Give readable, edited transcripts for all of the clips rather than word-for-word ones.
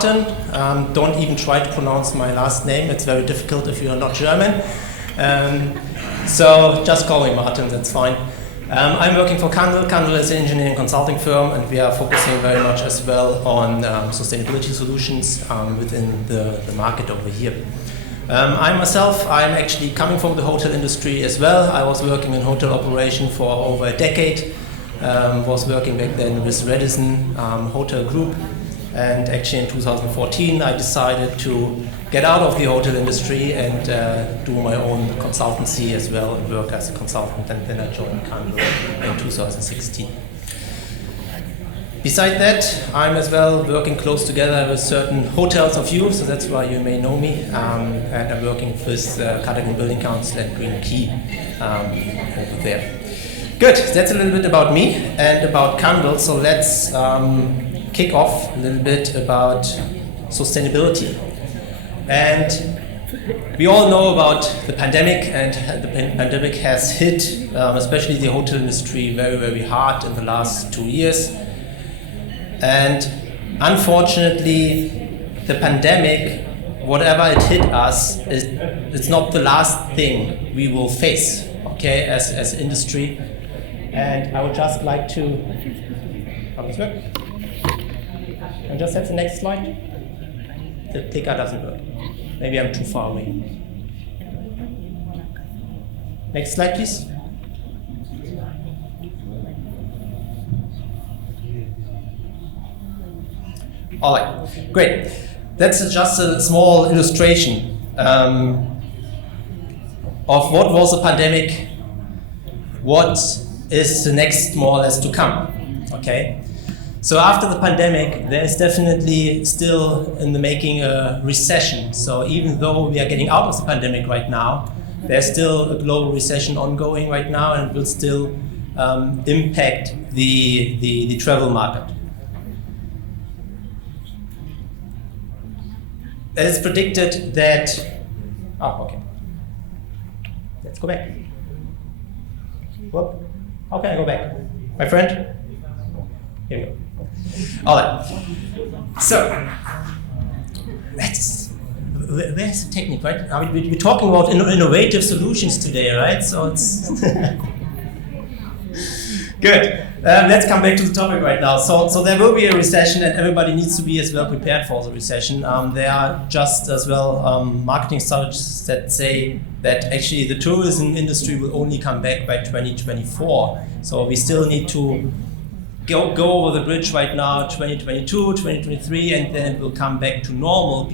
Don't even try to pronounce my last name. It's very difficult if you are not German. So just call me Martin, that's fine. I'm working for Cundall. Cundall is an engineering consulting firm, and we are focusing very much as well on sustainability solutions within the market over here. I'm actually coming from the hotel industry as well. I was working in hotel operation for over a decade. Was working back then with Radisson Hotel Group. And actually in 2014 I decided to get out of the hotel industry and do my own consultancy as well and work as a consultant, and then I joined Cundall in 2016. Beside that, I'm as well working close together with certain hotels of you, so that's why you may know me, and I'm working with Qatar Building Council and Green Key over there. Good, that's a little bit about me and about Cundall, so let's kick off a little bit about sustainability. And we all know about the pandemic, and the pandemic has hit especially the hotel industry very, very hard in the last 2 years. And unfortunately, the pandemic, whatever it hit us, it's not the last thing we will face, okay, as industry. And I would just like to, how does it work? And just have the next slide. The clicker doesn't work. Maybe I'm too far away. Next slide, please. All right, great. That's just a small illustration of what was the pandemic, what is the next more or less to come, okay? So after the pandemic, there's definitely still in the making a recession. So even though we are getting out of the pandemic right now, there's still a global recession ongoing right now, and it will still impact the travel market. It is predicted that, okay. Let's go back. Whoop. How can I go back? My friend? Here we go. All right. So, where's the technique, right? I mean, we're talking about innovative solutions today, right? So it's good. Let's come back to the topic right now. So there will be a recession, and everybody needs to be as well prepared for the recession. There are just as well marketing strategies that say that actually the tourism industry will only come back by 2024. So we still need to go over the bridge right now, 2022, 2023, and then it will come back to normal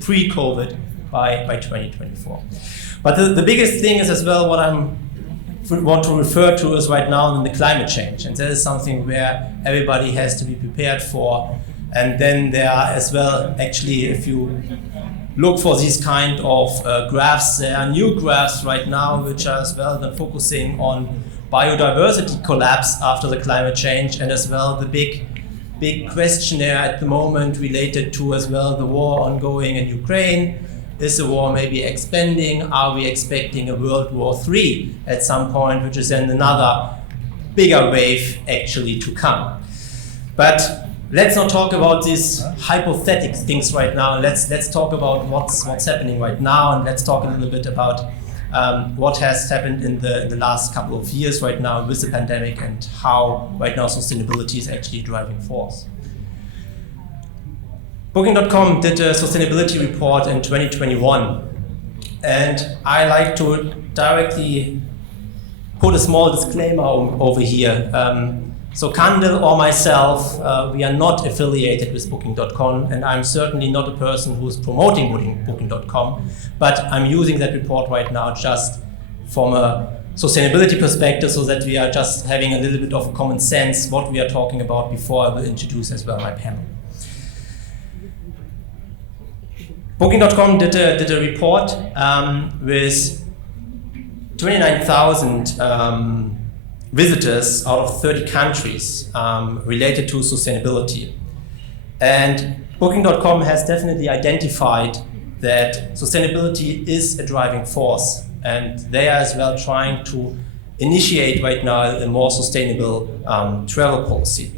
pre-COVID by 2024. But the biggest thing is as well what I want to refer to is right now the climate change, and that is something where everybody has to be prepared for. And then there are as well, actually, if you look for these kind of graphs, there are new graphs right now which are as well then focusing on biodiversity collapse after the climate change, and as well the big question there at the moment related to as well the war ongoing in Ukraine. Is the war maybe expanding? Are we expecting a World War III at some point, which is then another bigger wave actually to come? But let's not talk about these hypothetical things right now. Let's talk about what's happening right now, and let's talk a little bit about what has happened in the last couple of years right now with the pandemic, and how right now sustainability is actually a driving force. Booking.com did a sustainability report in 2021, and I like to directly put a small disclaimer over here. So Cundall or myself, we are not affiliated with Booking.com, and I'm certainly not a person who's promoting Booking.com, but I'm using that report right now just from a sustainability perspective, so that we are just having a little bit of common sense what we are talking about before I will introduce as well my panel. Booking.com did a report with 29,000 visitors out of 30 countries related to sustainability. And Booking.com has definitely identified that sustainability is a driving force, and they are as well trying to initiate right now a more sustainable travel policy.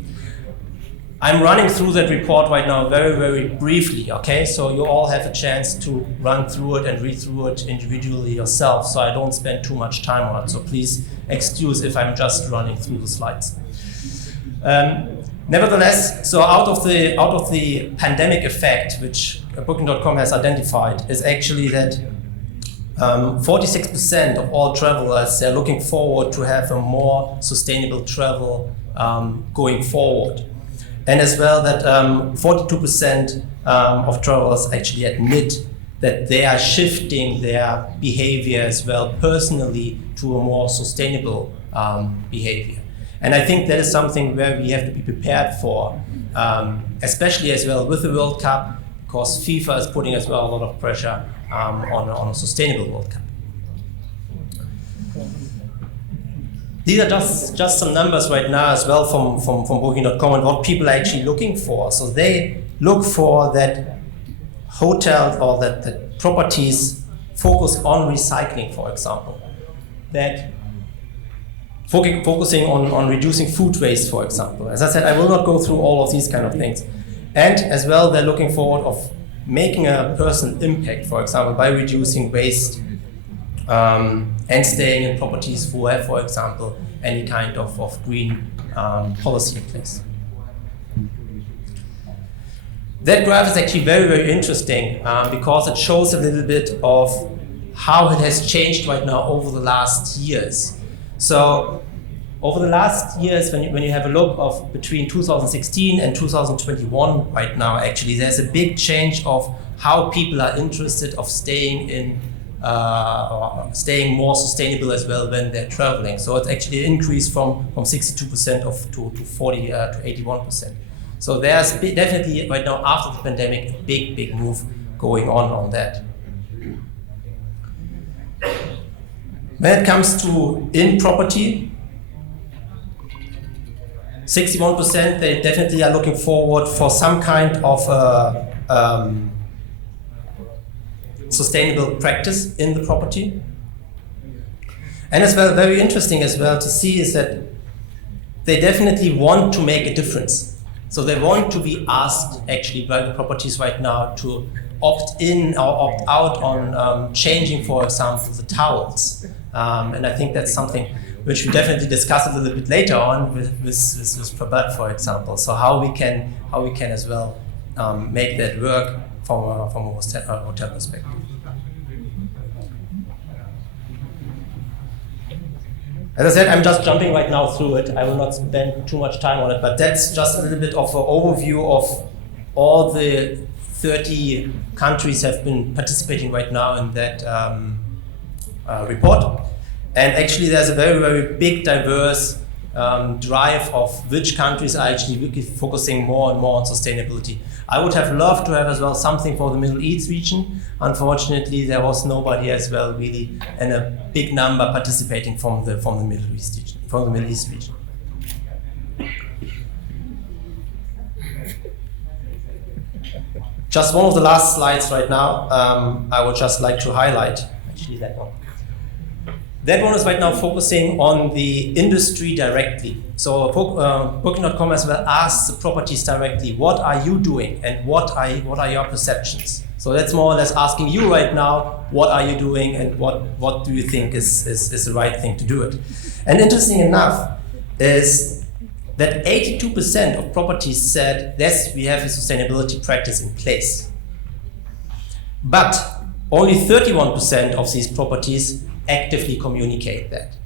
I'm running through that report right now very, very briefly, okay? So you all have a chance to run through it and read through it individually yourself, so I don't spend too much time on it. So please excuse if I'm just running through the slides. Nevertheless, so out of the pandemic effect, which Booking.com has identified, is actually that 46% of all travelers are looking forward to have a more sustainable travel going forward. And as well that 42% of travelers actually admit that they are shifting their behavior as well personally to a more sustainable behavior. And I think that is something where we have to be prepared for, especially as well with the World Cup, because FIFA is putting as well a lot of pressure on a sustainable World Cup. These are just some numbers right now as well from Booking.com and what people are actually looking for. So they look for that hotels or that properties focus on recycling, for example. That focusing on reducing food waste, for example. As I said, I will not go through all of these kind of things. And as well, they're looking forward of making a personal impact, for example, by reducing waste and staying in properties who have, for example, any kind of green policy in place. That graph is actually very, very interesting because it shows a little bit of how it has changed right now over the last years. So over the last years, when you have a look of between 2016 and 2021 right now, actually, there's a big change of how people are interested of staying in or staying more sustainable as well when they're traveling. So it's actually an increase from 62% to 40 to 81%. So there's definitely right now after the pandemic a big move going on that. When it comes to in-property, 61% they definitely are looking forward for some kind of sustainable practice in the property. And as well, very interesting as well to see is that they definitely want to make a difference. So they want to be asked actually by the properties right now to opt in or opt out on changing, for example, the towels. And I think that's something which we definitely discuss a little bit later on with Prabhat, for example. So how we can as well make that work from a hotel perspective. As I said, I'm just jumping right now through it. I will not spend too much time on it, but that's just a little bit of an overview of all the 30 countries have been participating right now in that report. And actually there's a very, very big diverse drive of which countries are actually really focusing more and more on sustainability. I would have loved to have as well something for the Middle East region. Unfortunately, there was nobody as well really and a big number participating from the Middle East region. Just one of the last slides right now, I would just like to highlight, actually that one. That one is right now focusing on the industry directly. So Booking.com as well asks the properties directly, what are you doing and what are your perceptions? So that's more or less asking you right now, what are you doing and what do you think is the right thing to do it? And interesting enough is that 82% of properties said, yes, we have a sustainability practice in place. But only 31% of these properties actively communicate that.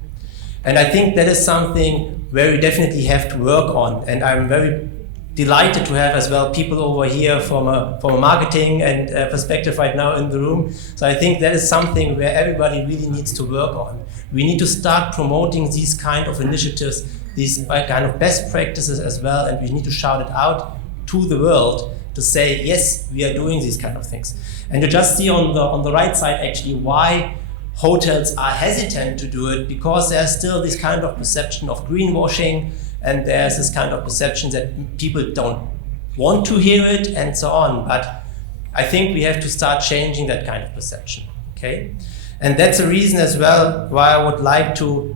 And I think that is something where we definitely have to work on. And I'm very delighted to have as well people over here from a marketing and perspective right now in the room. So I think that is something where everybody really needs to work on. We need to start promoting these kind of initiatives, these kind of best practices as well, and we need to shout it out to the world to say, yes, we are doing these kind of things. And you just see on the right side actually why hotels are hesitant to do it, because there's still this kind of perception of greenwashing, and there's this kind of perception that people don't want to hear it and so on. But I think we have to start changing that kind of perception, okay? And that's a reason as well why I would like to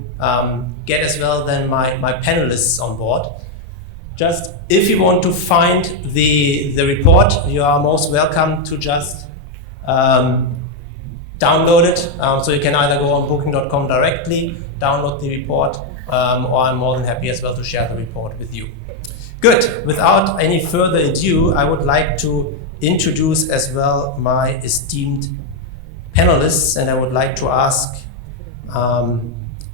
get as well then my panelists on board. just if you want to find the report, you are most welcome to just download it. So you can either go on booking.com directly, download the report, or I'm more than happy as well to share the report with you. Good. Without any further ado, I would like to introduce as well my esteemed panelists, and I would like to ask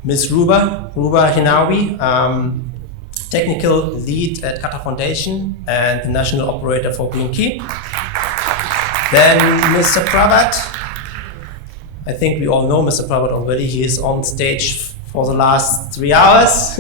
Ms. Ruba Hinnawi, technical lead at Qatar Foundation and the national operator for Green Key. Then Mr. Prabhat. I think we all know Mr. Prabhat already. He is on stage for the last 3 hours.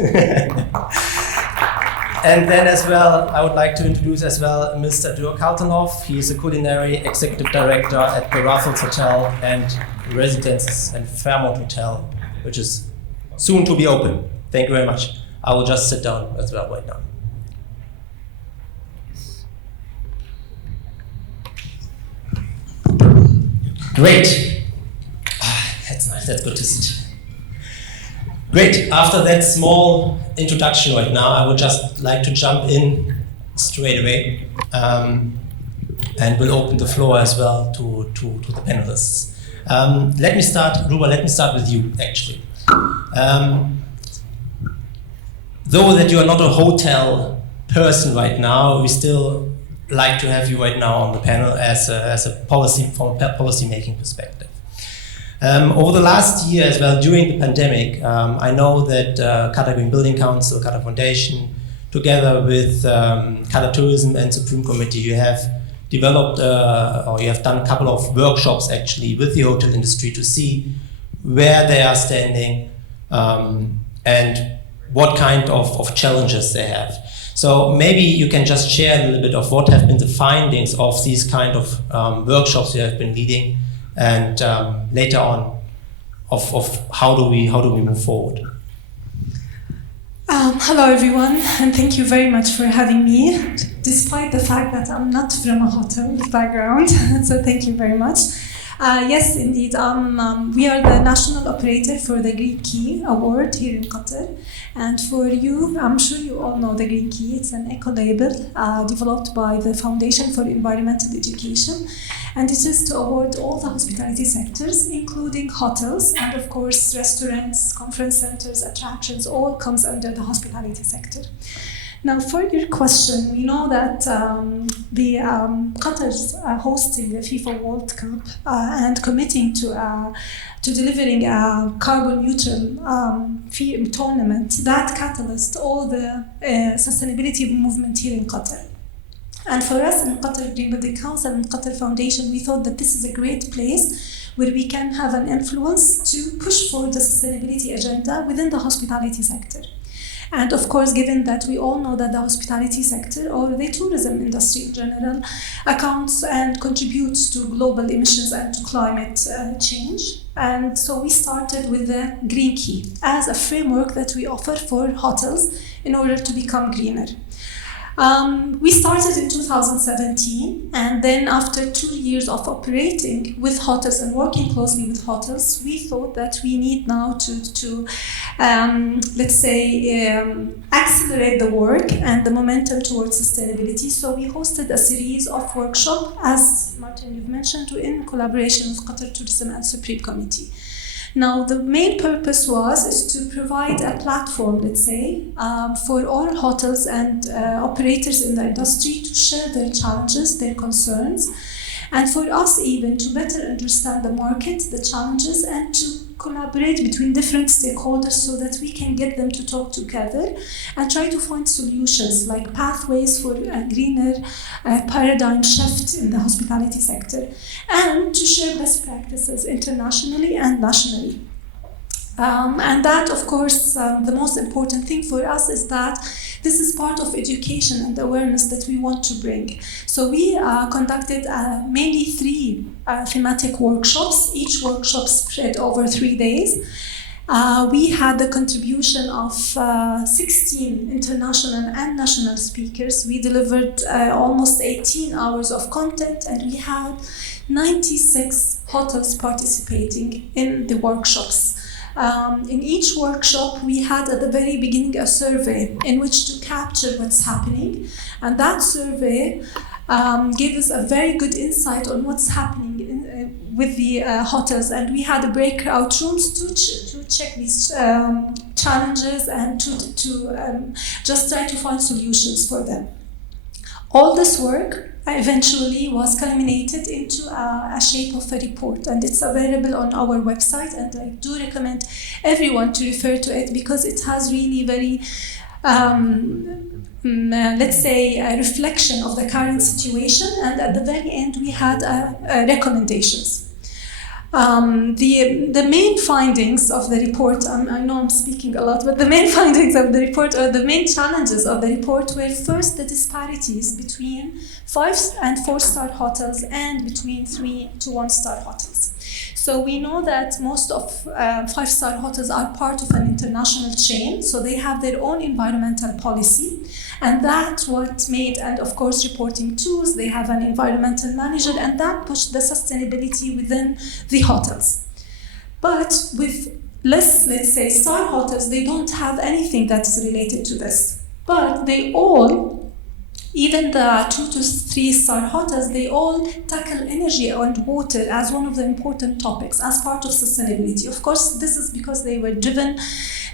And then as well, I would like to introduce as well Mr. Dirk Haltenhof. He is a culinary executive director at the Raffles Hotel and Residences and Fairmont Hotel, which is soon to be open. Thank you very much. I will just sit down as well right now. Great. That's nice, that's good to see. Great, after that small introduction right now, I would just like to jump in straight away and will open the floor as well to the panelists. Let me start, Ruba, let me start with you actually. Though that you are not a hotel person right now, we still like to have you right now on the panel as a policy, from a policy making perspective. Over the last year as well, during the pandemic, I know that Qatar Green Building Council, Qatar Foundation, together with Qatar Tourism and Supreme Committee, you have developed or you have done a couple of workshops actually with the hotel industry to see where they are standing and what kind of challenges they have. So maybe you can just share a little bit of what have been the findings of these kind of workshops you have been leading, and later on of how do we move forward. Hello everyone, and thank you very much for having me, despite the fact that I'm not from a hotel background, so thank you very much. Yes, indeed, we are the national operator for the Green Key Award here in Qatar. And for you, I'm sure you all know the Green Key. It's an eco-label developed by the Foundation for Environmental Education. And it is to award all the hospitality sectors, including hotels, and of course restaurants, conference centers, attractions, all comes under the hospitality sector. Now, for your question, we know that Qatar's hosting the FIFA World Cup and committing to delivering a carbon neutral tournament that catalyzed all the sustainability movement here in Qatar. And for us in Qatar Green Building Council and Qatar Foundation, we thought that this is a great place where we can have an influence to push for the sustainability agenda within the hospitality sector. And of course, given that we all know that the hospitality sector or the tourism industry in general accounts and contributes to global emissions and to climate change. And so we started with the Green Key as a framework that we offer for hotels in order to become greener. We started in 2017, and then after 2 years of operating with hotels and working closely with hotels, we thought that we need now to accelerate the work and the momentum towards sustainability. So we hosted a series of workshops, as Martin, you've mentioned, in collaboration with Qatar Tourism and Supreme Committee. Now, the main purpose is to provide a platform, for all hotels and operators in the industry to share their challenges, their concerns, and for us even to better understand the market, the challenges, and to collaborate between different stakeholders so that we can get them to talk together and try to find solutions like pathways for a greener paradigm shift in the hospitality sector, and to share best practices internationally and nationally. And that, of course, the most important thing for us is that this is part of education and awareness that we want to bring. So we conducted mainly 3 thematic workshops, each workshop spread over 3 days. We had the contribution of 16 international and national speakers. We delivered almost 18 hours of content, and we had 96 hotels participating in the workshops. In each workshop, we had at the very beginning a survey in which to capture what's happening, and that survey gave us a very good insight on what's happening with the hotels, and we had breakout rooms to check these challenges and to just try to find solutions for them. All this work eventually was culminated into a shape of a report, and it's available on our website, and I do recommend everyone to refer to it because it has really very let's say a reflection of the current situation, and at the very end we had recommendations. The main findings of the report, I know I'm speaking a lot, but the main findings of the report, or the main challenges of the report, were first the disparities between 5- and 4-star hotels and between 3- to 1-star hotels. So we know that most of 5-star hotels are part of an international chain, so they have their own environmental policy, and that's what made, and of course reporting tools, they have an environmental manager, and that pushed the sustainability within the hotels. But with less, let's say, star hotels, they don't have anything that is related to this. But they all, even the 2 to 3-star hotels, they all tackle energy and water as one of the important topics as part of sustainability. Of course, this is because they were driven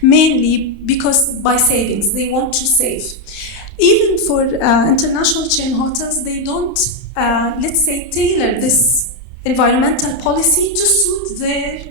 mainly because by savings. They want to save. Even for international chain hotels, they don't, let's say, tailor this environmental policy to suit their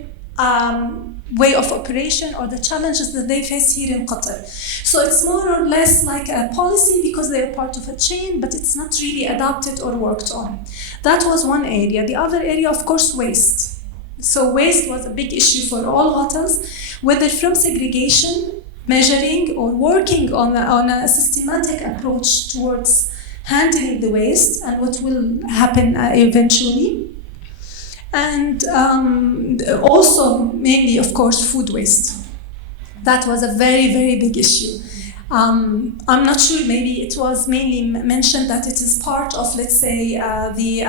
way of operation or the challenges that they face here in Qatar. So it's more or less like a policy because they are part of a chain, but it's not really adapted or worked on. That was one area. The other area, of course, waste. So waste was a big issue for all hotels, whether from segregation, measuring, or working on a systematic approach towards handling the waste and what will happen eventually. And also, mainly, of course, food waste. That was a very, very big issue. I'm not sure, maybe it was mainly mentioned that it is part of, let's say, the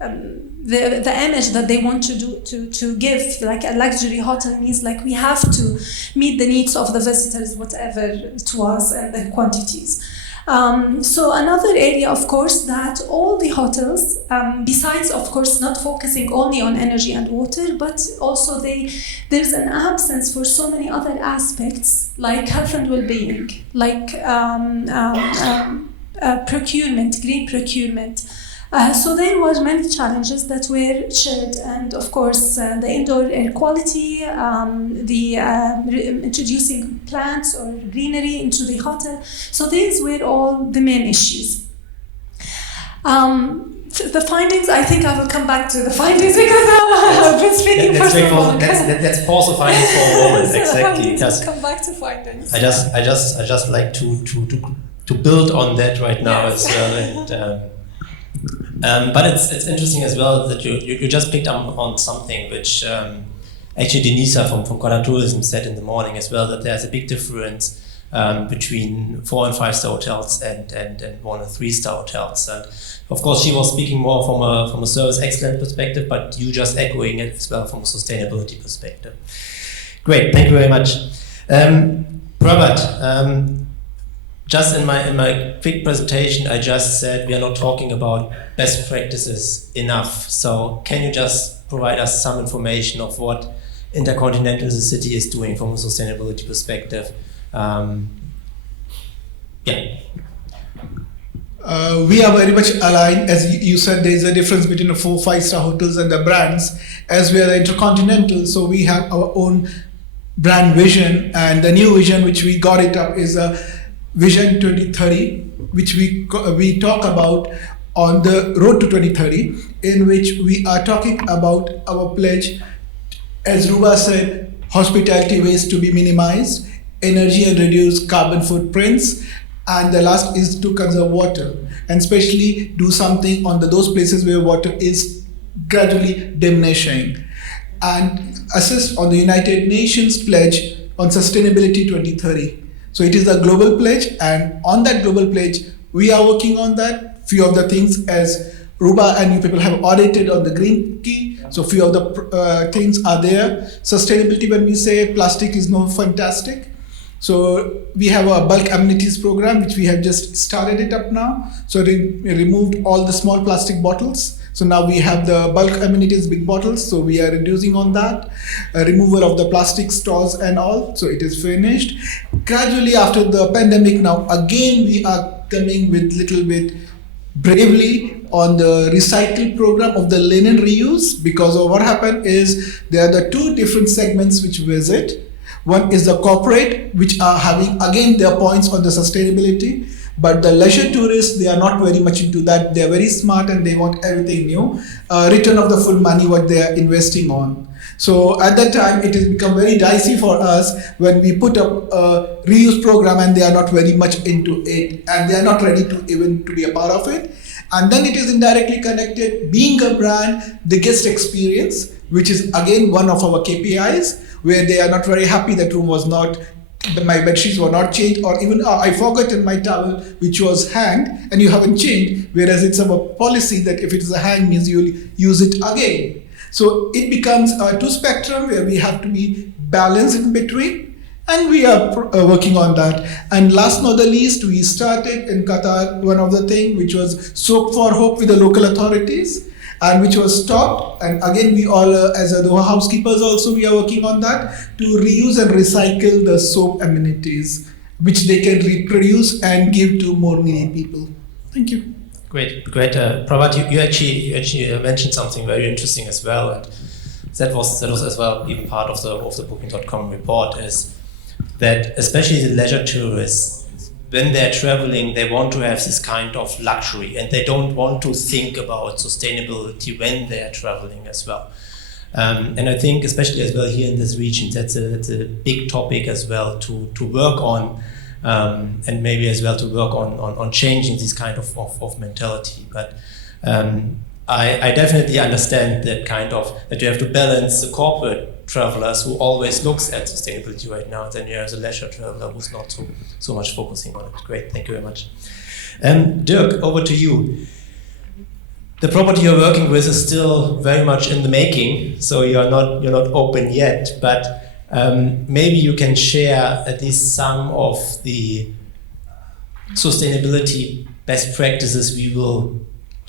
image that they want to give, like a luxury hotel means like we have to meet the needs of the visitors, whatever it was, and the quantities. So another area, of course, that all the hotels, besides, of course, not focusing only on energy and water, but also there's an absence for so many other aspects, like health and well-being, like procurement, green procurement. So there were many challenges that were shared, and of course the indoor air quality, introducing plants or greenery into the hotel. So these were all the main issues. The findings, I think I will come back to the findings because I've been speaking for so long. Let's pause the findings for a moment. Exactly. Let's come back to findings. I just like to build on that right now as well. And, but it's interesting as well that you just picked up on something which actually Denisa from Qatar Tourism said in the morning as well, that there's a big difference between 4 and 5 star hotels and 1 and 3 star hotels. And of course she was speaking more from a service excellence perspective, but you just echoing it as well from a sustainability perspective. Great, thank you very much. Prabhat, just in my quick presentation, I just said we are not talking about best practices enough. So can you just provide us some information of what InterContinental as a city is doing from a sustainability perspective? We are very much aligned. As you said, there is a difference between the 4-5 star hotels and the brands. As we are the InterContinental, so we have our own brand vision, and the new vision which we got it up is a Vision 2030, which we talk about on the road to 2030, in which we are talking about our pledge, as Ruba said, hospitality waste to be minimized, energy and reduce carbon footprints, and the last is to conserve water, and especially do something on those places where water is gradually diminishing, and assist on the United Nations pledge on sustainability 2030. So it is a global pledge, and on that global pledge, we are working on that. Few of the things, as Ruba and you people have audited on the green key. So few of the things are there. Sustainability, when we say plastic is no fantastic. So we have a bulk amenities program, which we have just started it up now. So we removed all the small plastic bottles. So now we have the bulk amenities, big bottles. So we are reducing on that. Removal of the plastic straws and all. So it is finished. Gradually after the pandemic now, again we are coming with little bit bravely on the recycle program of the linen reuse, because of what happened is there are the two different segments which visit. One is the corporate, which are having again their points on the sustainability, but the leisure tourists, they are not very much into that. They are very smart and they want everything new. Return of the full money what they are investing on. So at that time, it has become very dicey for us when we put up a reuse program and they are not very much into it and they are not ready to even to be a part of it. And then it is indirectly connected, being a brand, the guest experience, which is again one of our KPIs, where they are not very happy that room was not, my bedsheets were not changed, or even I forgotten my towel which was hanged and you haven't changed, whereas it's our policy that if it is a hang means you will use it again. So it becomes a two spectrum where we have to be balanced in between, and we are working on that. And last not the least, we started in Qatar one of the things which was Soap for Hope with the local authorities, and which was stopped. And again, we all as a Doha housekeepers also, we are working on that to reuse and recycle the soap amenities, which they can reproduce and give to more needy people. Thank you. Great. Prabhat, you actually mentioned something very interesting as well, and that was as well even part of the Booking.com report, is that especially the leisure tourists, when they're traveling, they want to have this kind of luxury, and they don't want to think about sustainability when they're traveling as well. And I think, especially as well here in this region, that's a big topic as well to work on, and maybe as well to work on changing this kind of mentality. But I definitely understand that you have to balance the corporate travelers who always looks at sustainability right now, then you have the leisure traveler who's not so much focusing on it. Great, thank you very much. Dirk, over to you. The property you're working with is still very much in the making, so you're not open yet, but maybe you can share at least some of the sustainability best practices we will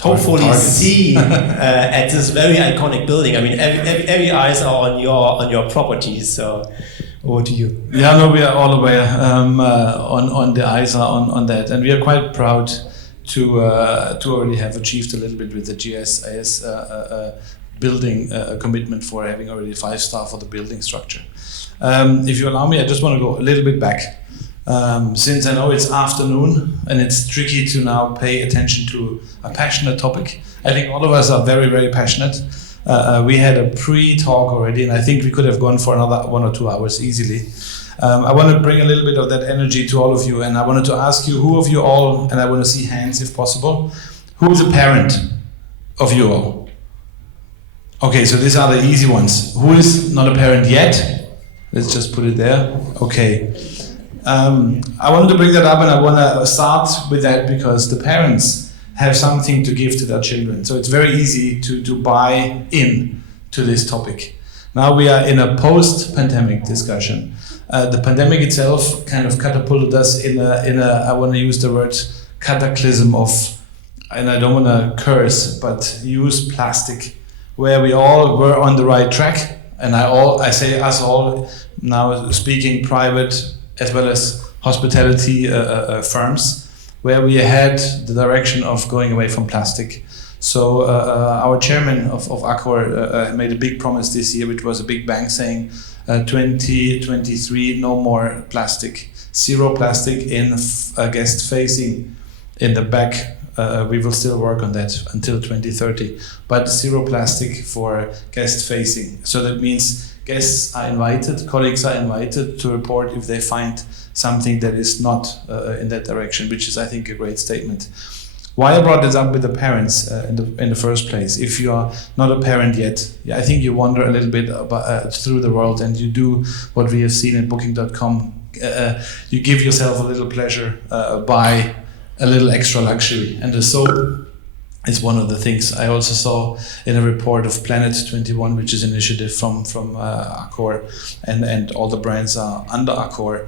hopefully see at this very iconic building. I mean, every eyes are on your properties. So over to you. Yeah, no, we are all aware on the eyes are on that, and we are quite proud to already have achieved a little bit with the GSIS building commitment for having already 5-star for the building structure. If you allow me, I just want to go a little bit back. Since I know it's afternoon and it's tricky to now pay attention to a passionate topic, I think all of us are very, very passionate. We had a pre-talk already, and I think we could have gone for another 1 or 2 hours easily. I want to bring a little bit of that energy to all of you, and I wanted to ask you, who of you all, and I want to see hands if possible, who is a parent of you all? Okay, so these are the easy ones. Who is not a parent yet? Let's just put it there. Okay. I wanted to bring that up, and I want to start with that because the parents have something to give to their children. So it's very easy to buy in to this topic. Now we are in a post-pandemic discussion. The pandemic itself kind of catapulted us in a I want to use the word cataclysm of, and I don't want to curse, but use plastic, where we all were on the right track. And I say us all now, speaking private as well as hospitality firms, where we had the direction of going away from plastic. So our chairman of Accor made a big promise this year, which was a big bang, saying 2023, no more plastic, 0 plastic in guest facing in the back. We will still work on that until 2030, but 0 plastic for guest facing. So that means guests are invited, colleagues are invited to report if they find something that is not in that direction, which is, I think, a great statement. Why I brought this up with the parents in the first place? If you are not a parent yet, I think you wander a little bit through the world, and you do what we have seen at Booking.com. You give yourself a little pleasure by a little extra luxury. And the soap It's one of the things I also saw in a report of Planet 21, which is an initiative from Accor, and all the brands are under Accor,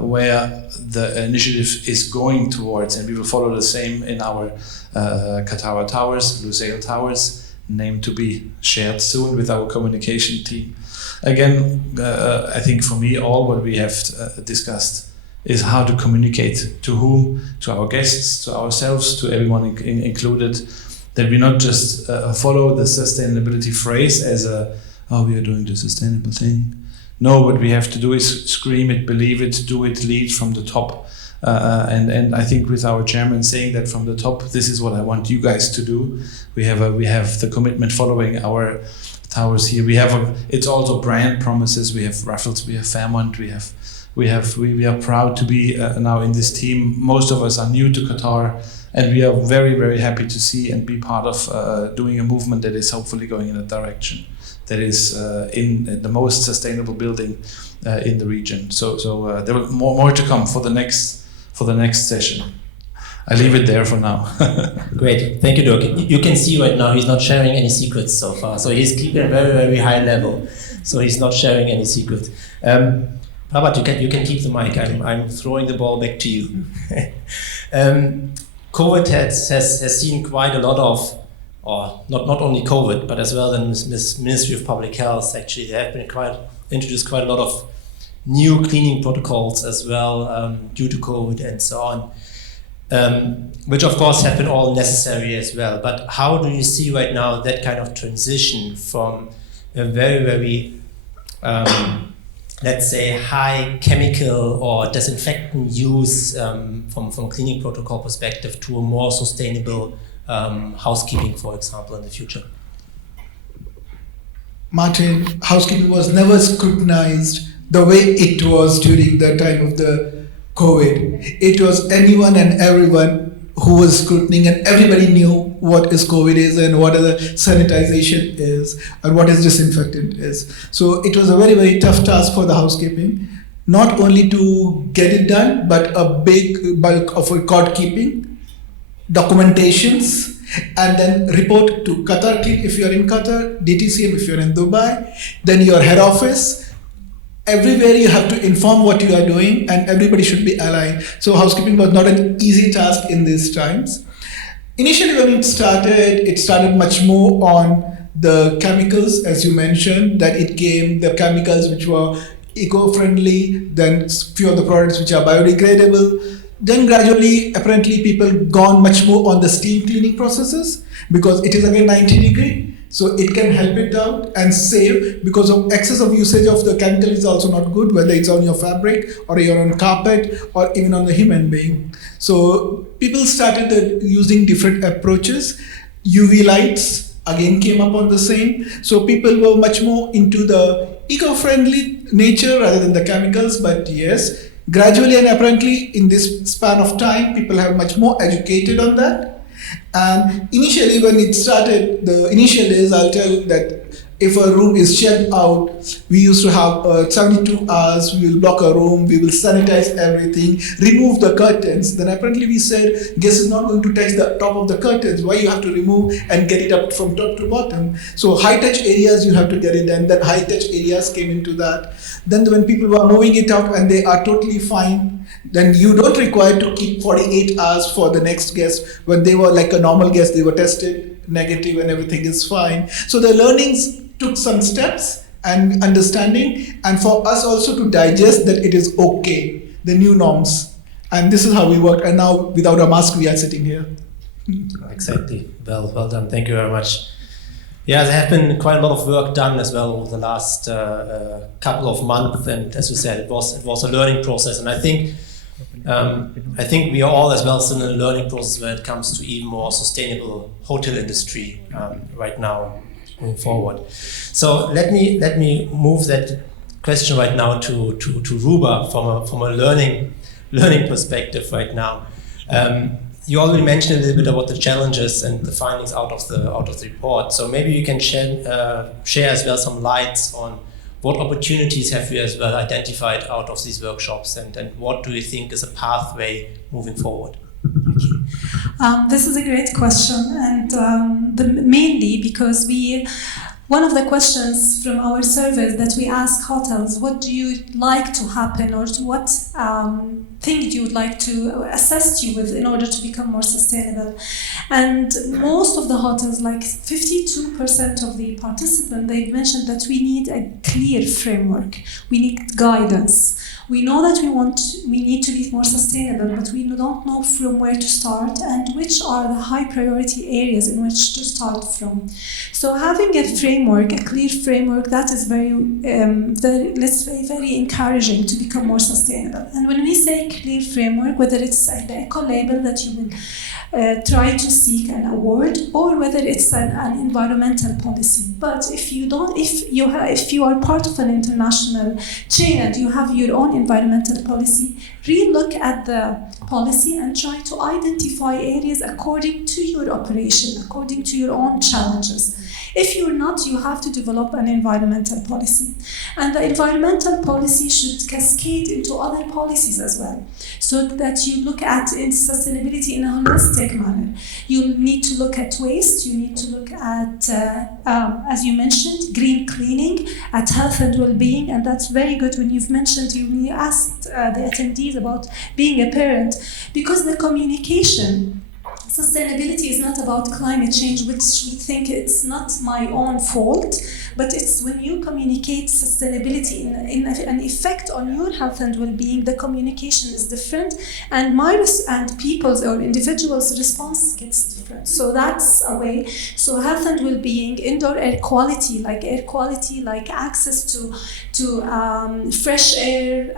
where the initiative is going towards, and we will follow the same in our Qatar Towers, Lusail Towers, named to be shared soon with our communication team. Again, I think for me, all what we have discussed is how to communicate to whom, to our guests, to ourselves, to everyone included, that we not just follow the sustainability phrase as we are doing the sustainable thing. No, what we have to do is scream it, believe it, do it, lead from the top. And I think with our chairman saying that from the top, this is what I want you guys to do. We have the commitment following our towers here. It's also brand promises. We have Raffles, we have Fairmont, we are proud to be now in this team. Most of us are new to Qatar, and we are very, very happy to see and be part of doing a movement that is hopefully going in a direction that is in the most sustainable building in the region. So there will more to come for the next session. I leave it there for now. Great, thank you, Dirk. You can see right now he's not sharing any secrets so far. So he's keeping a very, very high level. So he's not sharing any secrets. Prabhat, you can keep the mic. I'm throwing the ball back to you. COVID has seen quite a lot of, or not only COVID, but as well the Ministry of Public Health. Actually, they have been introduced quite a lot of new cleaning protocols as well due to COVID and so on, which of course have been all necessary as well. But how do you see right now that kind of transition from a very, very let's say high chemical or disinfectant use from cleaning protocol perspective to a more sustainable housekeeping, for example, in the future? Martin, housekeeping was never scrutinized the way it was during the time of the COVID. It was anyone and everyone who was scrutinizing, and everybody knew what is COVID is and what the sanitization is and what is disinfectant is. So it was a very, very tough task for the housekeeping, not only to get it done, but a big bulk of record keeping, documentations, and then report to Qatar Clean if you're in Qatar, DTCM if you're in Dubai, then your head office. Everywhere you have to inform what you are doing, and everybody should be aligned. So housekeeping was not an easy task in these times. Initially when it started much more on the chemicals, as you mentioned, that it came the chemicals which were eco-friendly, then few of the products which are biodegradable. Then gradually, apparently people gone much more on the steam cleaning processes, because it is again 90 degree. So it can help it out and save, because of excess of usage of the chemical is also not good, whether it's on your fabric or you're on carpet or even on the human being. So people started using different approaches. UV lights again came up on the same. So people were much more into the eco-friendly nature rather than the chemicals. But yes, gradually and apparently in this span of time, people have much more educated on that. And initially when it started, the initial days, I'll tell you that if a room is checked out, we used to have 72 hours, we will block a room, we will sanitize everything, remove the curtains. Then apparently we said, guest is not going to touch the top of the curtains. Why you have to remove and get it up from top to bottom? So high touch areas, you have to get it done. Then high touch areas came into that. Then when people were moving it out and they are totally fine, then you don't require to keep 48 hours for the next guest. When they were like a normal guest, they were tested negative and everything is fine. So the learnings took some steps and understanding, and for us also to digest that it is okay, the new norms. And this is how we work. And now without a mask, we are sitting here. Exactly. Well done. Thank you very much. Yeah, there have been quite a lot of work done as well over the last couple of months, and as you said, it was a learning process. And I think we are all as well still in a learning process when it comes to even more sustainable hotel industry right now moving forward. So let me move that question right now to Ruba from a learning perspective right now. You already mentioned a little bit about the challenges and the findings out of the report. So maybe you can share as well some lights on what opportunities have you as well identified out of these workshops, and what do you think is a pathway moving forward? This is a great question, and mainly because one of the questions from our surveys that we ask hotels, what do you like to happen, or what thing you would like to assist you with in order to become more sustainable? And most of the hotels, like 52% of the participants, they mentioned that we need a clear framework, we need guidance. We know that we need to be more sustainable, but we don't know from where to start and which are the high priority areas in which to start from. So having a framework, a clear framework, that is very encouraging to become more sustainable. And when we say clear framework, whether it's an eco label that you will try to seek an award, or whether it's an environmental policy. But if you are part of an international chain and you have your own environmental policy, re-look at the policy and try to identify areas according to your operation, according to your own challenges. If you're not, you have to develop an environmental policy. And the environmental policy should cascade into other policies as well, so that you look at sustainability in a holistic manner. You need to look at waste, you need to look at, as you mentioned, green cleaning, at health and well-being, and that's very good when you asked the attendees about being a parent, because the communication, sustainability is not about climate change, which we think it's not my own fault, but it's when you communicate sustainability in an effect on your health and well-being, the communication is different, and people's or individuals' response gets different. So that's a way. So health and well-being, indoor air quality, like access to fresh air,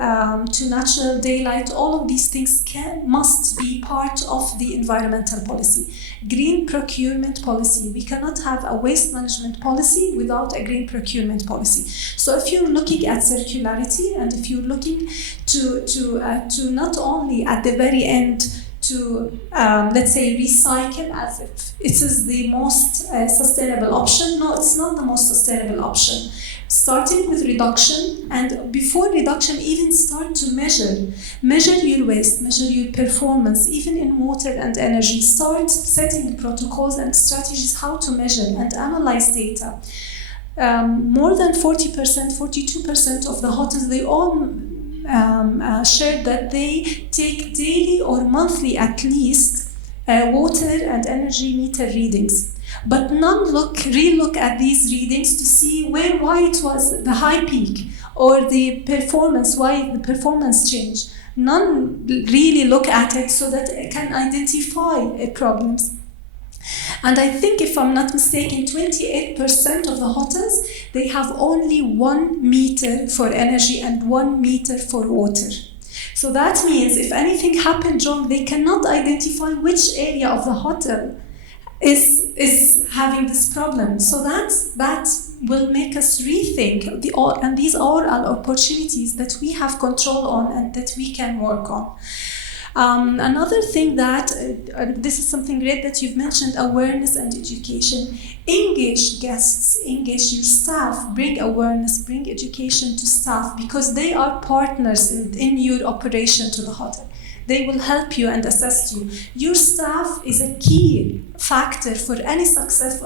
to natural daylight, all of these things must be part of the environmental policy. Green procurement policy. We cannot have a waste management policy without a green procurement policy. So if you're looking at circularity, and if you're looking to not only at the very end to let's say recycle as if it is the most sustainable option. No, it's not the most sustainable option. Starting with reduction, and before reduction, even start to measure your waste, measure your performance, even in water and energy. Start setting protocols and strategies how to measure and analyze data. More than 40%, 42% of the hotels, they all shared that they take daily or monthly at least water and energy meter readings. But none re-look at these readings to see why it was the high peak or the performance, why the performance changed. None really look at it so that it can identify problems. And I think, if I'm not mistaken, 28% of the hotels, they have only 1 meter for energy and 1 meter for water. So that means if anything happened wrong, they cannot identify which area of the hotel is having this problem. So that will make us rethink and these are all opportunities that we have control on and that we can work on. Another thing that, this is something great that you've mentioned, awareness and education. Engage guests, engage your staff, bring awareness, bring education to staff, because they are partners in your operation to the hotel. They will help you and assist you. Your staff is a key factor for any success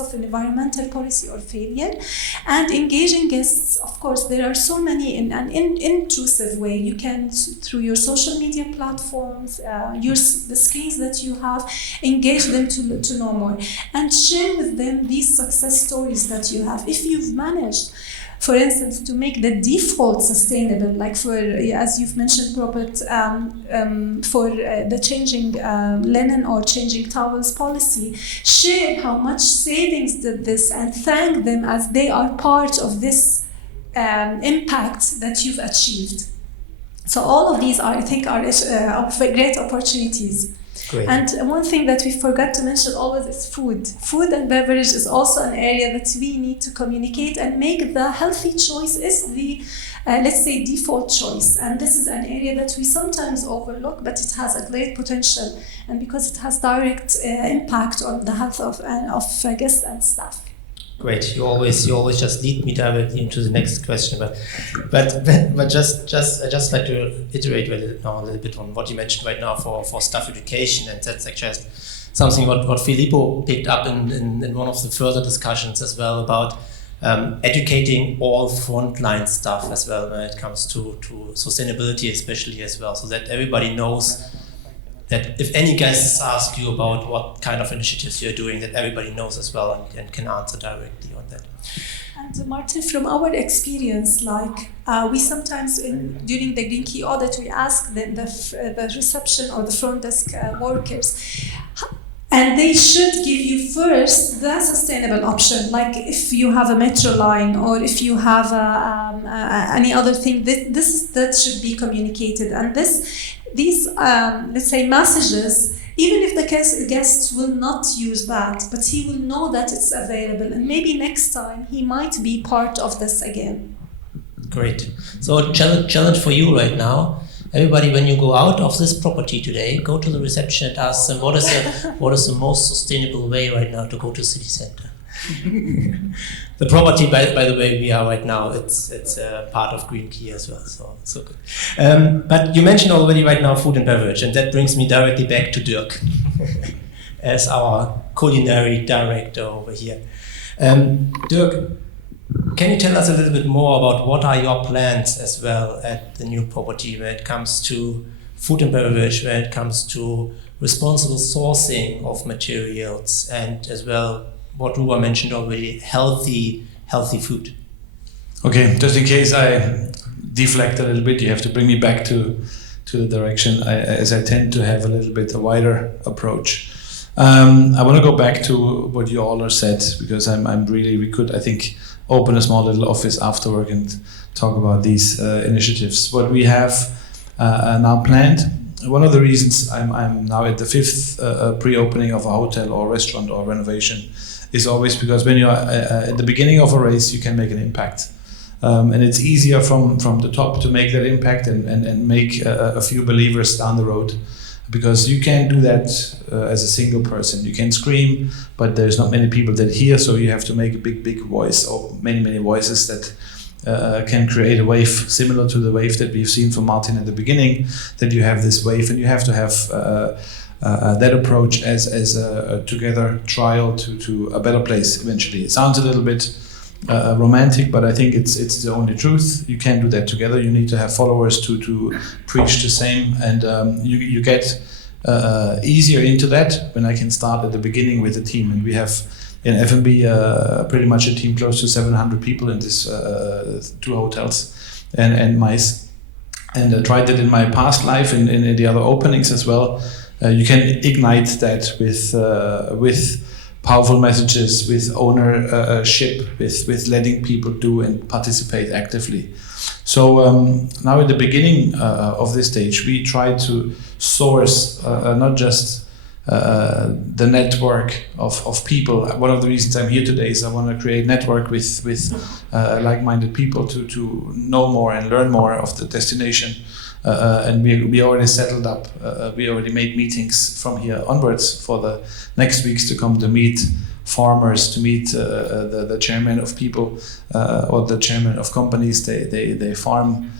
of an environmental policy or failure. And engaging guests, of course, there are so many in an intrusive way. You can, through your social media platforms, the screens that you have, engage them to know more. And share with them these success stories that you have. If you've managed, for instance, to make the default sustainable, like for, as you've mentioned, Prabhat, for the changing linen or changing towels policy, share how much savings did this and thank them as they are part of this impact that you've achieved. So all of these are great opportunities. Great. And one thing that we forgot to mention always is food. Food and beverage is also an area that we need to communicate and make the healthy choice is the, let's say, default choice. And this is an area that we sometimes overlook, but it has a great potential, and because it has direct impact on the health of guests and staff. Great. You always just lead me directly into the next question, but I just like to iterate a little bit on what you mentioned right now for staff education, and that's actually something what Filippo picked up in one of the further discussions as well about educating all frontline staff as well when it comes to sustainability, especially as well, so that everybody knows that if any guests ask you about what kind of initiatives you're doing, that everybody knows as well and can answer directly on that. And Martin, from our experience, we sometimes during the Green Key audit, we ask the reception or the front desk workers, and they should give you first the sustainable option. Like if you have a metro line or if you have any other thing, that should be communicated. And these let's say messages, even if the guests will not use that, but he will know that it's available, and maybe next time he might be part of this again. Great. So challenge for you right now. Everybody, when you go out of this property today, go to the reception and ask them what is the most sustainable way right now to go to city center. The property, by the way, we are right now, it's part of Green Key as well, so good. But you mentioned already right now food and beverage, and that brings me directly back to Dirk as our culinary director over here. Dirk, can you tell us a little bit more about what are your plans as well at the new property when it comes to food and beverage, when it comes to responsible sourcing of materials, and as well what Ruba mentioned already, healthy food? Okay, just in case I deflect a little bit, you have to bring me back to the direction, as I tend to have a little bit a wider approach. I want to go back to what you all said, because we could, I think, open a small little office after work and talk about these initiatives. What we have now planned, one of the reasons I'm now at the fifth pre-opening of a hotel or restaurant or renovation is always because when you're at the beginning of a race, you can make an impact. And it's easier from the top to make that impact and make a few believers down the road, because you can't do that as a single person. You can scream, but there's not many people that hear, so you have to make a big voice, or many voices that can create a wave similar to the wave that we've seen from Martin at the beginning, that you have this wave, and you have to have that approach as a together trial to a better place eventually. It sounds a little bit romantic, but I think it's the only truth. You can't do that together. You need to have followers to preach the same, and you get easier into that when I can start at the beginning with a team. And we have in F&B pretty much a team close to 700 people in this 2 hotels and mice. And I tried that in my past life in the other openings as well. You can ignite that with powerful messages, with ownership, with letting people do and participate actively. So now at the beginning of this stage, we try to source not just the network of people. One of the reasons I'm here today is I want to create network with like-minded people to know more and learn more of the destination. And we already settled up, we already made meetings from here onwards for the next weeks to come to meet farmers, to meet the chairman of people or the chairman of companies they farm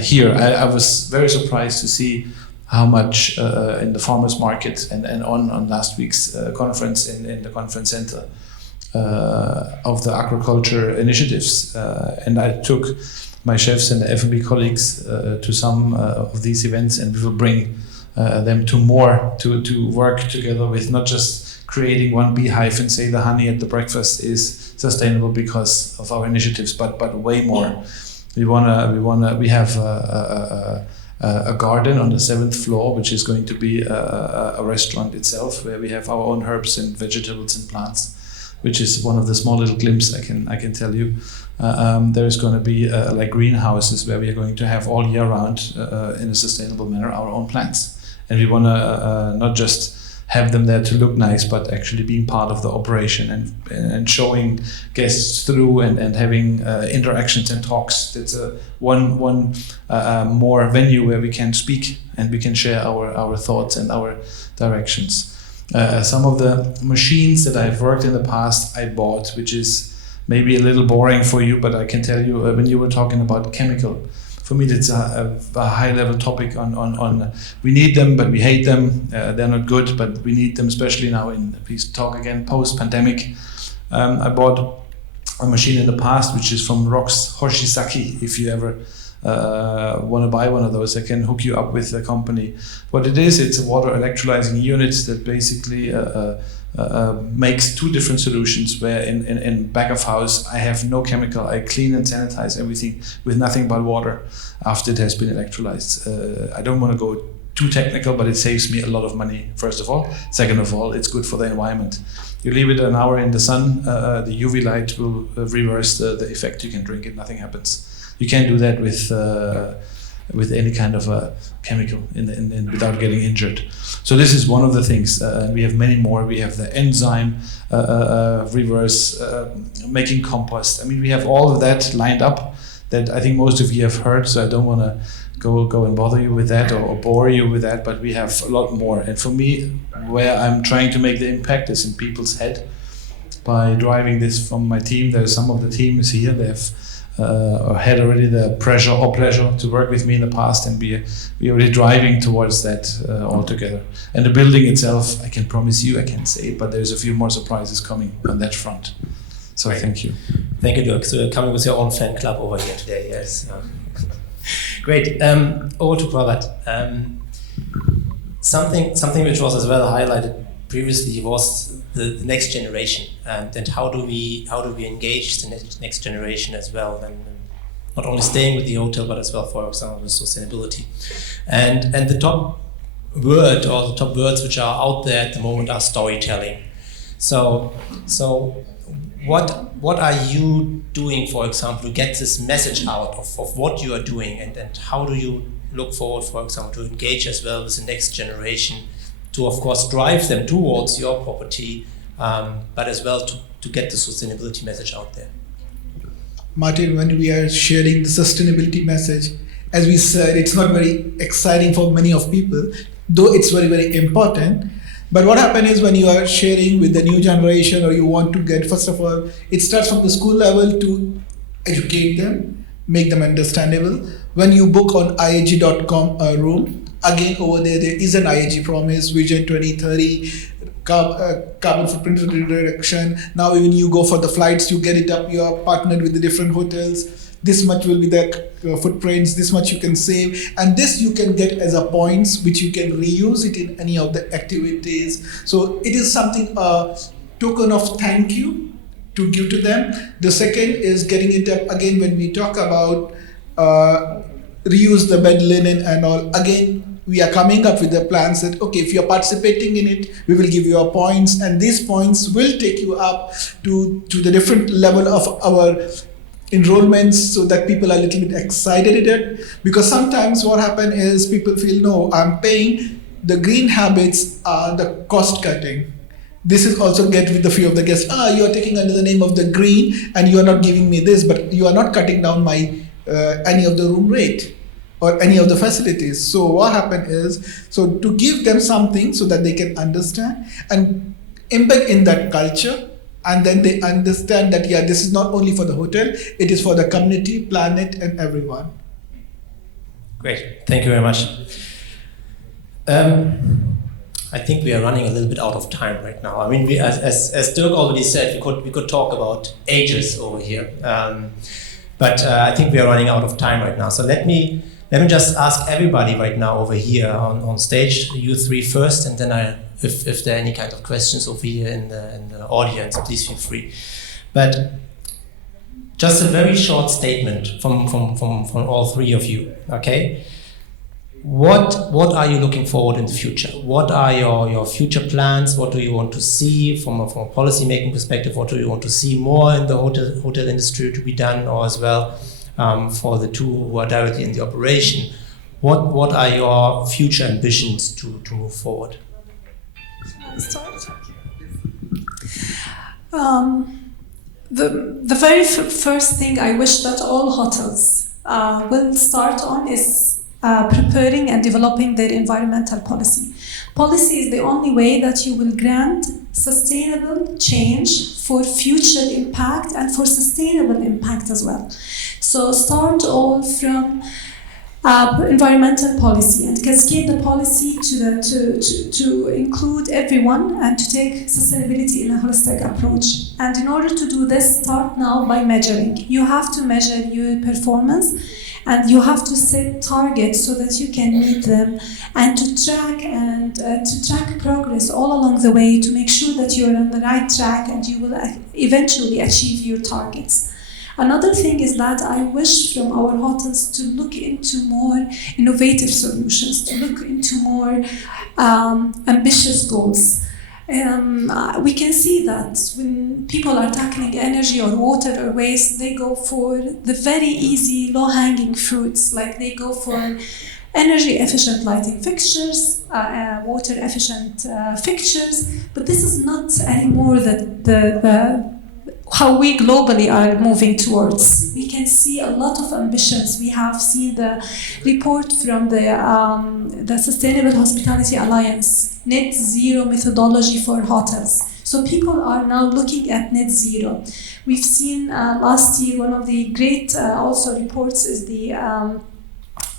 here. I was very surprised to see how much in the farmers market and on last week's conference in the conference center of the agriculture initiatives. And I took my chefs and the F&B colleagues to some of these events, and we will bring them to more, to work together with not just creating one beehive and say the honey at the breakfast is sustainable because of our initiatives, but way more. We have a garden on the 7th floor, which is going to be a restaurant itself, where we have our own herbs and vegetables and plants, which is one of the small little glimpses I can tell you. There is going to be like greenhouses where we are going to have all year round in a sustainable manner our own plants, and we want to not just have them there to look nice, but actually being part of the operation and showing guests through and having interactions and talks. It's one more venue where we can speak and we can share our thoughts and our directions. Some of the machines that I've worked in the past, I bought, which is maybe a little boring for you, but I can tell you when you were talking about chemical, for me it's a high-level topic on we need them, but we hate them. They're not good, but we need them, especially now in, please talk again, post-pandemic. I bought a machine in the past, which is from Rox Hoshisaki. If you ever want to buy one of those, I can hook you up with the company. What it is, it's a water electrolyzing unit that basically makes two different solutions, where in back of house I have no chemical. I clean and sanitize everything with nothing but water after it has been electrolyzed. I don't want to go too technical, but it saves me a lot of money, first of all. Second of all, it's good for the environment. You leave it an hour in the sun, the UV light will reverse the effect. You can drink it, nothing happens. You can't do that with any kind of a chemical without getting injured. So this is one of the things. We have many more. We have the enzyme reverse, making compost. I mean, we have all of that lined up that I think most of you have heard, so I don't want to go and bother you with that or bore you with that, but we have a lot more. And for me, where I'm trying to make the impact is in people's head by driving this from my team. There's some of the team is here. They have had already the pressure or pleasure to work with me in the past, and we are already driving towards that all together. And the building itself, I can promise you, I can't say it, but there's a few more surprises coming on that front. So Great. Thank you. Thank you, Dirk. So you're coming with your own fan club over here today, yes. Great. Over to Prabhat. Something which was as well highlighted previously was the next generation, and how do we engage the next generation as well, and not only staying with the hotel, but as well, for example, with sustainability. And the top word or the top words which are out there at the moment are storytelling. So what are you doing, for example, to get this message out of what you are doing, and how do you look forward, for example, to engage as well with the next generation, to of course drive them towards your property, but as well to get the sustainability message out there? Martin, when we are sharing the sustainability message, as we said, it's not very exciting for many of people, though it's very, very important. But what happens is when you are sharing with the new generation, or you want to get, first of all, it starts from the school level to educate them, make them understandable. When you book on IAG.com a room, again over there is an IAG promise, Vision 2030, carbon footprint reduction. Now even you go for the flights, you get it up, you are partnered with the different hotels. This much will be the footprints, this much you can save, and this you can get as a points which you can reuse it in any of the activities. So it is something, a token of thank you to give to them. The second is getting it up again when we talk about reuse the bed linen and all. Again, we are coming up with the plans that, okay, if you're participating in it, we will give you a points, and these points will take you up to the different level of our enrollments, so that people are a little bit excited at it. Because sometimes what happens is people feel, no, I'm paying, the green habits are the cost cutting. This is also get with the few of the guests, you are taking under the name of the green and you are not giving me this, but you are not cutting down my any of the room rate or any of the facilities. So what happened is, so to give them something so that they can understand and embed in that culture, and then they understand that, yeah, this is not only for the hotel, it is for the community, planet, and everyone. Great, thank you very much. I think we are running a little bit out of time right now. I mean, we, as Dirk already said, we could talk about ages over here, but I think we are running out of time right now. So let me just ask everybody right now over here on stage, you three first, and then if there are any kind of questions over here in the audience, please feel free. But just a very short statement from all three of you, okay? What are you looking forward in the future? What are your future plans? What do you want to see from a policy making perspective? What do you want to see more in the hotel industry to be done, or as well for the two who are directly in the operation? What are your future ambitions to move forward? The very first thing I wish that all hotels will start on is preparing and developing their environmental policy. Policy is the only way that you will grant sustainable change for future impact and for sustainable impact as well. So start all from environmental policy and cascade the policy to include everyone and to take sustainability in a holistic approach. And in order to do this, start now by measuring. You have to measure your performance and you have to set targets so that you can meet them and to track progress all along the way to make sure that you're on the right track and you will eventually achieve your targets. Another thing is that I wish from our hotels to look into more innovative solutions, to look into more ambitious goals. We can see that when people are tackling energy or water or waste, they go for the very easy, low-hanging fruits, like they go for energy-efficient lighting fixtures, water-efficient fixtures, but this is not anymore how we globally are moving towards. We can see a lot of ambitions. We have seen the report from the Sustainable Hospitality Alliance, net zero methodology for hotels. So people are now looking at net zero. We've seen last year one of the great also reports is the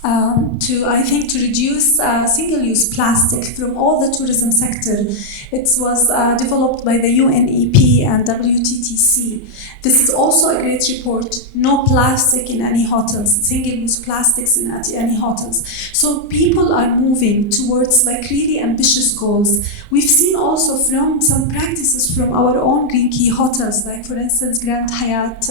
to reduce single-use plastic from all the tourism sector. It was developed by the UNEP and WTTC. This is also a great report. No plastic in any hotels, single-use plastics in any hotels. So people are moving towards like really ambitious goals. We've seen also from some practices from our own Green Key hotels, like for instance Grand Hyatt,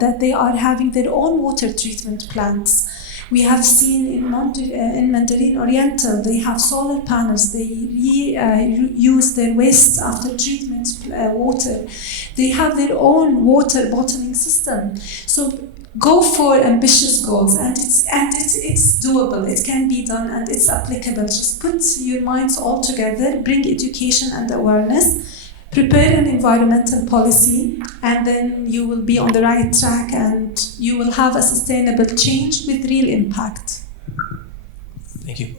that they are having their own water treatment plants. We have seen in Mandarin Oriental, they have solar panels, they use their waste after treatment water. They have their own water bottling system. So go for ambitious goals, and it's doable, it can be done, and it's applicable. Just put your minds all together, bring education and awareness, prepare an environmental policy, and then you will be on the right track and you will have a sustainable change with real impact. Thank you.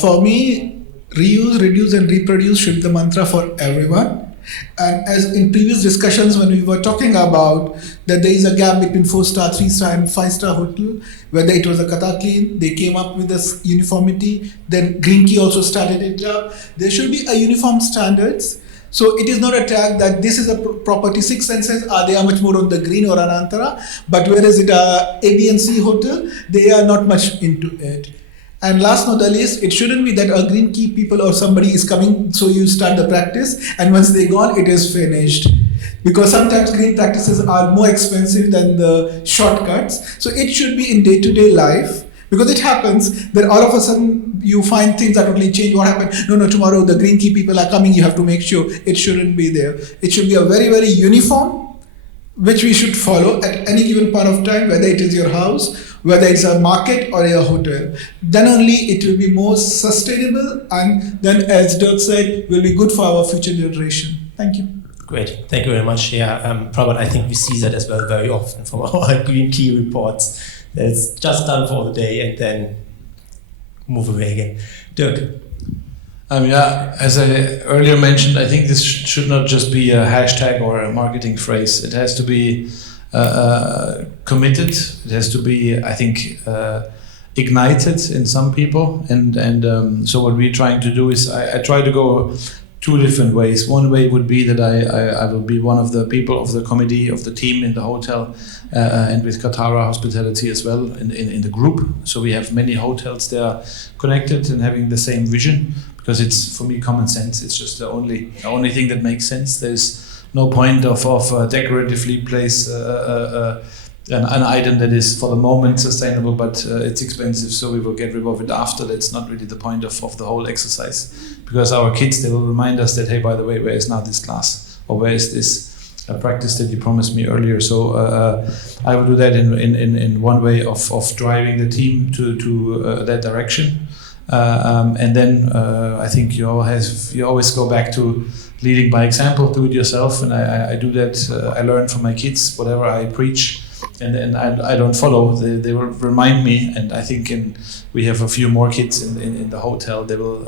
For me, reuse, reduce and reproduce should be the mantra for everyone. And as in previous discussions when we were talking about that there is a gap between 4-star, 3-star and 5-star hotel, whether it was a Qatar clean, they came up with this uniformity, then Green Key also started it up. There should be a uniform standards. So it is not a tag that this is a property, Six Senses, they are much more on the green or Anantara, but whereas it a B and C hotel, they are not much into it. And last not the least, it shouldn't be that a Green Key people or somebody is coming, so you start the practice, and once they're gone, it is finished. Because sometimes green practices are more expensive than the shortcuts. So it should be in day-to-day life, because it happens that all of a sudden you find things that totally change. What happened? No, tomorrow the Green Key people are coming, you have to make sure. It shouldn't be there. It should be a very, very uniform, which we should follow at any given point of time, whether it is your house, whether it's a market or a hotel. Then only it will be more sustainable, and then, as Dirk said, will be good for our future generation. Thank you. Great, thank you very much. Yeah, Prabhat, I think we see that as well very often from our Green Key reports. That it's just done for the day and then move away again. Dirk. As I earlier mentioned, I think this should not just be a hashtag or a marketing phrase. It has to be committed. It has to be, I think, ignited in some people. And so what we're trying to do is I try to go two different ways. One way would be that I will be one of the people of the committee, of the team in the hotel, and with Qatar Hospitality as well in the group. So we have many hotels there connected and having the same vision, because it's, for me, common sense. It's just the only thing that makes sense. There's no point of decoratively place an item that is for the moment sustainable, but it's expensive, so we will get rid of it after. That's not really the point of the whole exercise, because our kids, they will remind us that, hey, by the way, where is now this glass, or where is this practice that you promised me earlier? So I will do that in one way of driving the team to that direction, and then I think you always go back to leading by example. Do it yourself, and I do that. I learn from my kids. Whatever I preach, and I don't follow. They will remind me, and I think we have a few more kids in the hotel. They will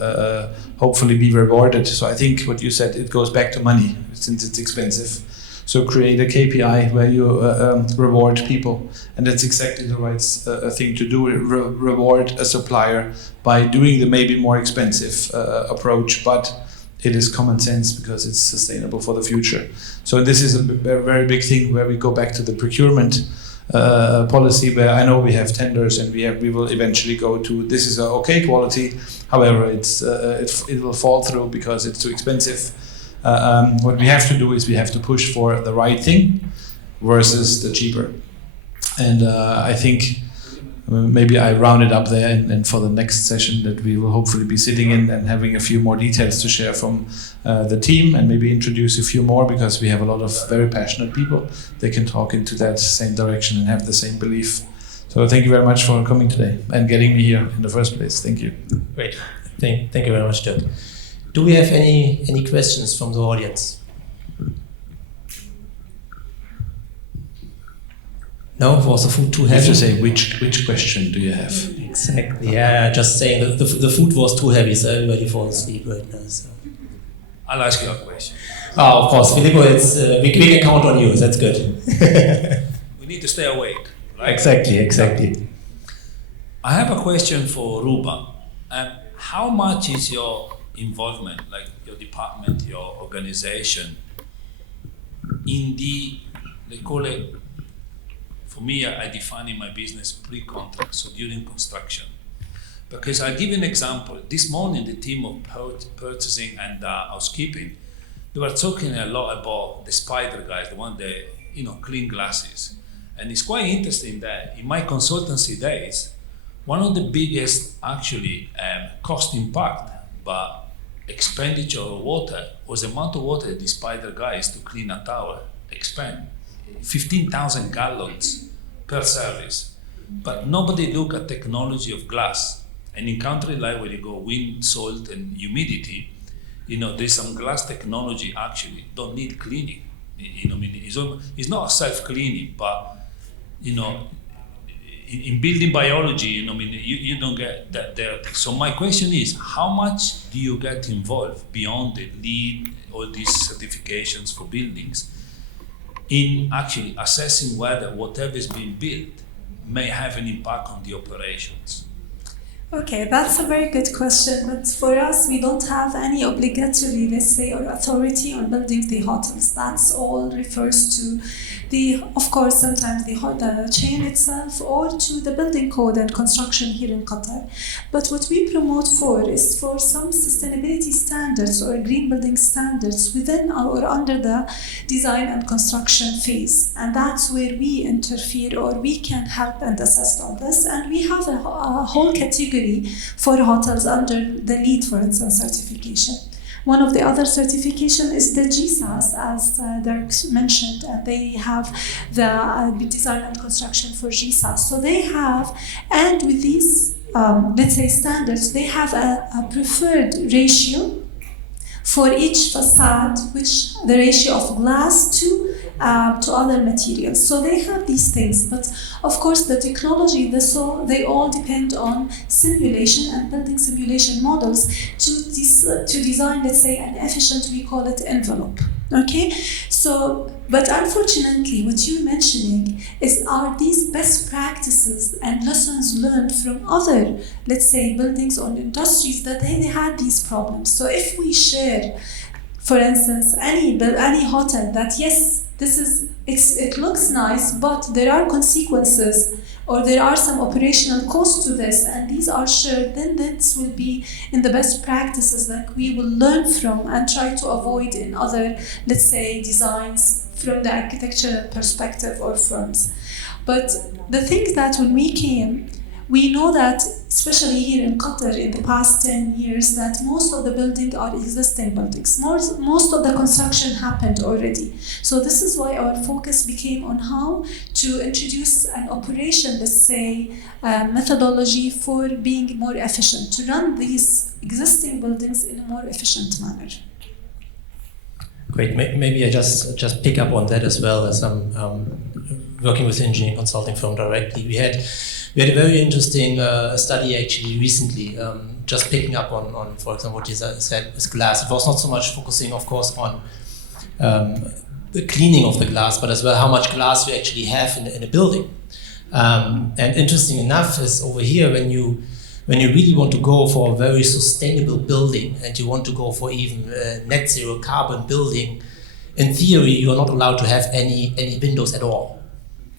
hopefully be rewarded. So I think what you said, it goes back to money since it's expensive. So create a KPI where you reward people, and that's exactly the right thing to do. Reward a supplier by doing the maybe more expensive approach, but it is common sense because it's sustainable for the future. So this is a very big thing where we go back to the procurement policy, where I know we have tenders and we will eventually go to this is a okay quality. However, it will fall through because it's too expensive. What we have to do is we have to push for the right thing versus the cheaper. And I think maybe I round it up there, and for the next session that we will hopefully be sitting in and having a few more details to share from the team, and maybe introduce a few more, because we have a lot of very passionate people. They can talk into that same direction and have the same belief. So thank you very much for coming today and getting me here in the first place. Thank you. Great. Thank you very much, Dirk. Do we have any questions from the audience? No, was the food too heavy? You have to say which question do you have? Exactly. Yeah, just saying that the food was too heavy, so everybody falls asleep right now. So. I'll ask you a question. Oh, of course, Filippo. It's we can count on you. That's good. We need to stay awake, right? Exactly. I have a question for Ruba. How much is your involvement, like your department, your organization, in they call it, for me, I define in my business pre-contract, so during construction. Because I'll give you an example. This morning, the team of purchasing and housekeeping, they were talking a lot about the spider guys, the one that clean glasses. And it's quite interesting that in my consultancy days, one of the biggest actually cost impact, but expenditure of water was the amount of water that the spider guys to clean a tower expend. 15,000 gallons per service. But nobody look at technology of glass. And in country like where you go wind, salt, and humidity, there's some glass technology actually don't need cleaning. It's not self-cleaning, but in building biology, you don't get that dirty. So my question is, how much do you get involved beyond the LEED, all these certifications for buildings, in actually assessing whether whatever is being built may have an impact on the operations? Okay, that's a very good question, but for us, we don't have any obligatory, let's say, or authority on building the hotels. That's all refers to of course, sometimes the chain itself, or to the building code and construction here in Qatar. But what we promote is for some sustainability standards or green building standards within or under the design and construction phase. And that's where we interfere, or we can help and assist on this. And we have a whole category for hotels under the LEED, for instance, certification. One of the other certification is the GSAS, as Dirk mentioned, and they have the design and construction for GSAS. So they have, and with these, let's say, standards, they have a preferred ratio for each facade, which the ratio of glass to other materials. So they have these things, but of course the technology, they all depend on simulation and building simulation models to design, let's say, an efficient, we call it, envelope. Okay, so, but unfortunately, what you're mentioning are these best practices and lessons learned from other, let's say, buildings or industries that they had these problems. So if we share, for instance, any hotel that, yes, it looks nice, but there are consequences, or there are some operational costs to this, and these are shared, then this will be in the best practices that we will learn from and try to avoid in other, let's say, designs from the architectural perspective or firms. But the thing that when we came, we know that, especially here in Qatar in the past 10 years, that most of the buildings are existing buildings. Most of the construction happened already. So this is why our focus became on how to introduce an operation, let's say, methodology for being more efficient, to run these existing buildings in a more efficient manner. Great. Maybe I just pick up on that as well, as I'm working with the engineering consulting firm directly. We had a very interesting study actually recently, just picking up on, for example, what you said with glass. It was not so much focusing, of course, on the cleaning of the glass, but as well how much glass you actually have in a building. And interesting enough is over here, when you really want to go for a very sustainable building and you want to go for even net zero carbon building, in theory, you are not allowed to have any windows at all.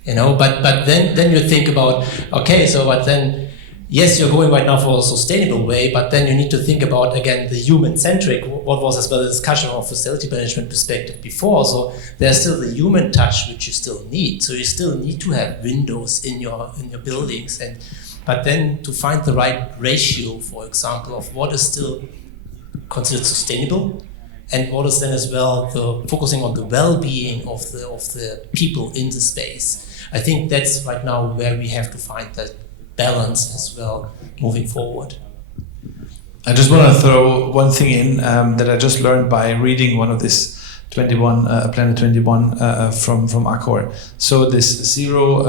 But then you think about, okay, so but then, yes, you're going right now for a sustainable way, but then you need to think about, again, the human-centric, what was as well the discussion of facility management perspective before. So there's still the human touch, which you still need. So you still need to have windows in your buildings. But then to find the right ratio, for example, of what is still considered sustainable and what is then as well focusing on the well-being of the people in the space. I think that's right now where we have to find that balance as well moving forward. I just want to throw one thing in that I just learned by reading one of this Planet 21 from Accor. So this zero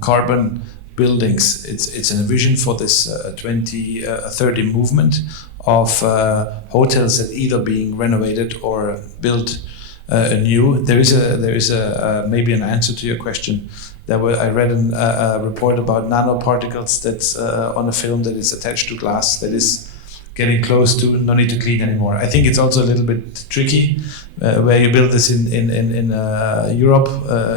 carbon buildings, it's a vision for this 2030 movement of hotels that either being renovated or built anew. There is a maybe an answer to your question. I read a report about nanoparticles that's on a film that is attached to glass that is getting close to no need to clean anymore. I think it's also a little bit tricky where you build this in Europe,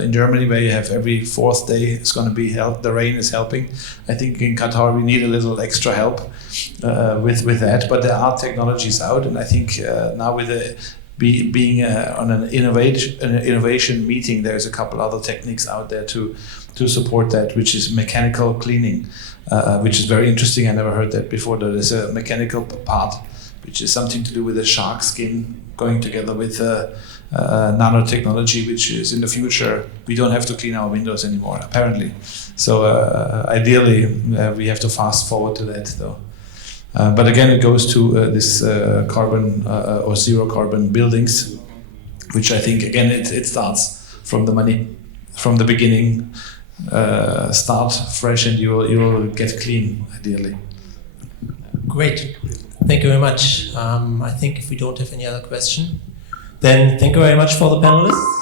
in Germany, where you have every fourth day it's going to be the rain is helping. I think in Qatar we need a little extra help with that, but there are technologies out, and I think now with being on an innovation meeting, there's a couple other techniques out there to support that, which is mechanical cleaning, which is very interesting. I never heard that before. There is a mechanical part, which is something to do with the shark skin going together with nanotechnology, which is in the future, we don't have to clean our windows anymore, apparently. So ideally, we have to fast forward to that, though. But again, it goes to this carbon or zero carbon buildings, which I think, again, it starts from the money, from the beginning. Start fresh and you'll get clean, ideally. Great. Thank you very much. I think if we don't have any other question, then thank you very much for the panelists.